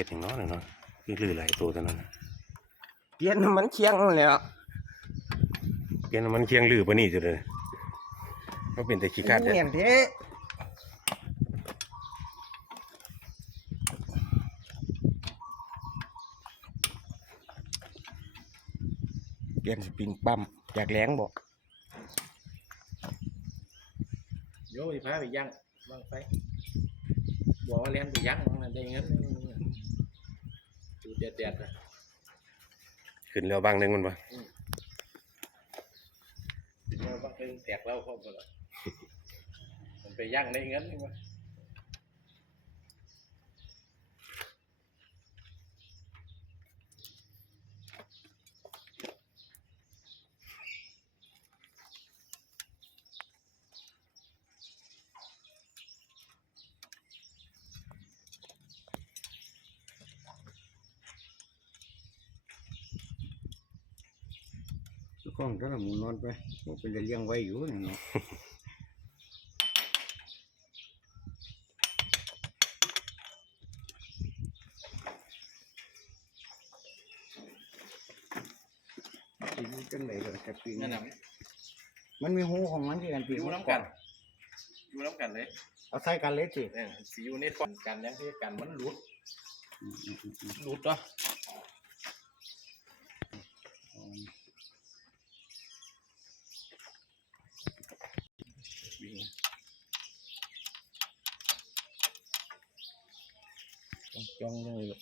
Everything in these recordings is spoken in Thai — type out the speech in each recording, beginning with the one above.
ฮ็ดอย่างน้อยเนาะคือลือหลายตัวตัวนั้นน่ะเปลี่ยนน้ำมันเชียงนั่นแหล้วเปลี่ยนน้ำมันเคียงลือปะนี่จุดเลยก็เป็นแต่ขี้คาดเนียนเด้เปลี่ยนสปริงปั๊มอยากแรงบอกโยไปพาไปย่างวางไปบอกว่าเลี้ยงไปย่างมันได้เงิน จูดเด็ดๆนะขึ้นแล้วบางหนึงมันปะเราบางเป็นแตกเราเข้าไปเลยมันไปย่างได้เงินนี่วะ ทุกคนก็หมุนนอนไปมันเป็นเลี้ยงไว้อยู่นี่เนาะปีนี้จังไหนก็จะปีนั่นนี้น่ะมันมีหูของมันที่กันปีอยู่มันน้ำกัน อยู่น้ำกันเลยเอาใส่กันเลยสิเนี่ยสีอยู่ในฟอนกันยังที่กันมันหลุดอืมอืมอืมอืมหลุดเนาะ อืม วิ่ง จ้องๆเลยลูก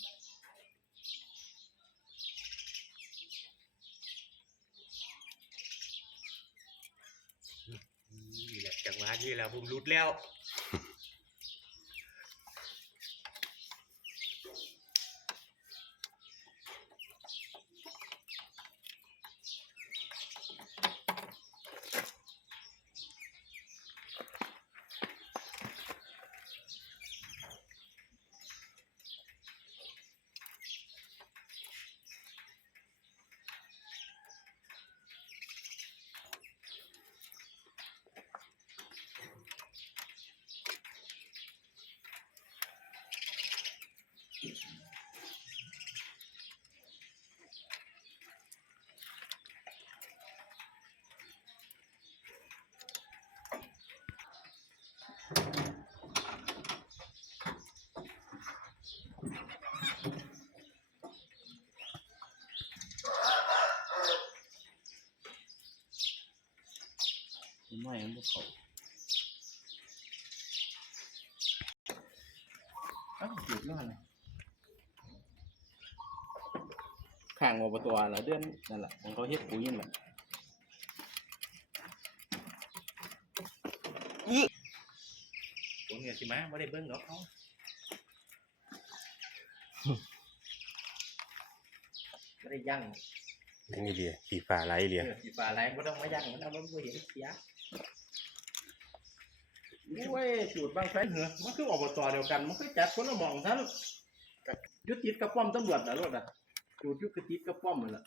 นี่แหละจังหวะนี้แหละผมรุดแล้ว ไม่มันบ่เขาอ้าวหยุดแล้วนะข้างอบตแล้วเดือนนั่นแหละของเขาเฮ็ดปุ๋ยนั่นแหละผมเนี่ยสิมาไม่ได้เบิ้งหรอกเขาไม่ได้ยั่งทั้งนี้เดียขี่ฟ้าไหลเดียเออสีฟ้าแรงไม่ต้องมายั่งมันเอามันบ่เห็นเสีย โอ้ยสูตรบางไฟเหรอมันคืออบตเดียวกัน มันคือจัดคนละหมองท่านยุติดกับป้อมตำรวจนะรถอะจูดอยุติดกับป้อมนั่นแหละ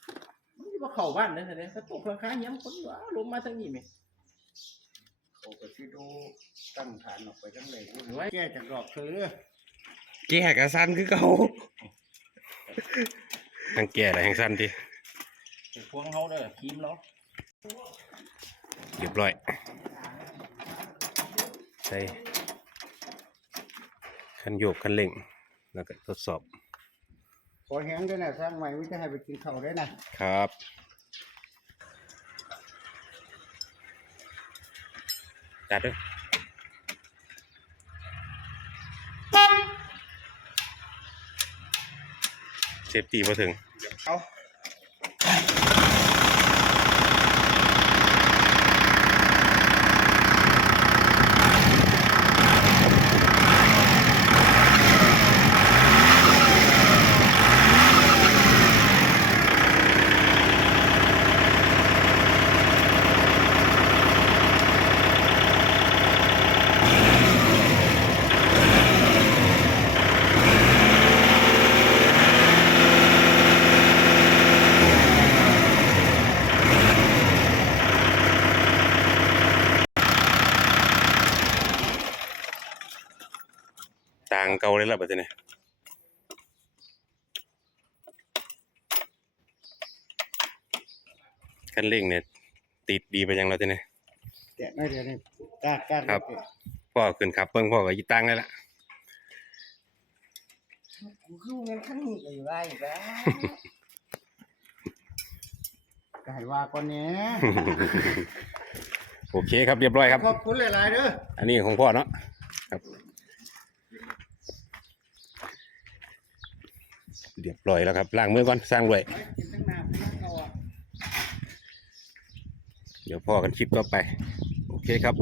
มันจะมาเข้าบ้านเลยเนี่ยถ้าตกข้างๆย้ำคนว่าลงมาทางนี้ไหมเขาก็สิดูตั้งฐานออกไปจังไหนหรือว่าแก้จากดอกเธอแก่กระสันคือเก่าทั้งแก่และทั้งสั้นทีไอ้พวงเขาเด้อทีมเราเรียบร้อยใส่คันโยกคันเร่งแล้วก็ทดสอบ ขอแห้งด้วยนะสร้างใหม่ไม่จะให้ไปกินข้าวได้นะครับจัดด้วยเซฟตี้มาถึง เอา ต่างเก่าเลยล่ะบัดนี้คันเร่งเนี่ยติดดีไปยังเราทีนี้แตะไม่ไดี๋ยนี้กล้ากล้าครับ พ่อขึ้นขับเพิ่งพ่อกับยี่ตังได้ละกูคือเงินขั้นนี้ก็อยู่ได้อีกแล้ไก่ว่าก่อนเนี้ยโอเคครับเรียบร้อยครับ ขอบคุณหลายๆเด้ออันนี้ของพ่อเนาะ เรียบร้อยแล้วครับล้างมือก่อนสร้างรวยไปกินตั้งนางเขาอะเดี๋ยวพ่อกันคลิปก็ไป โอเคครับ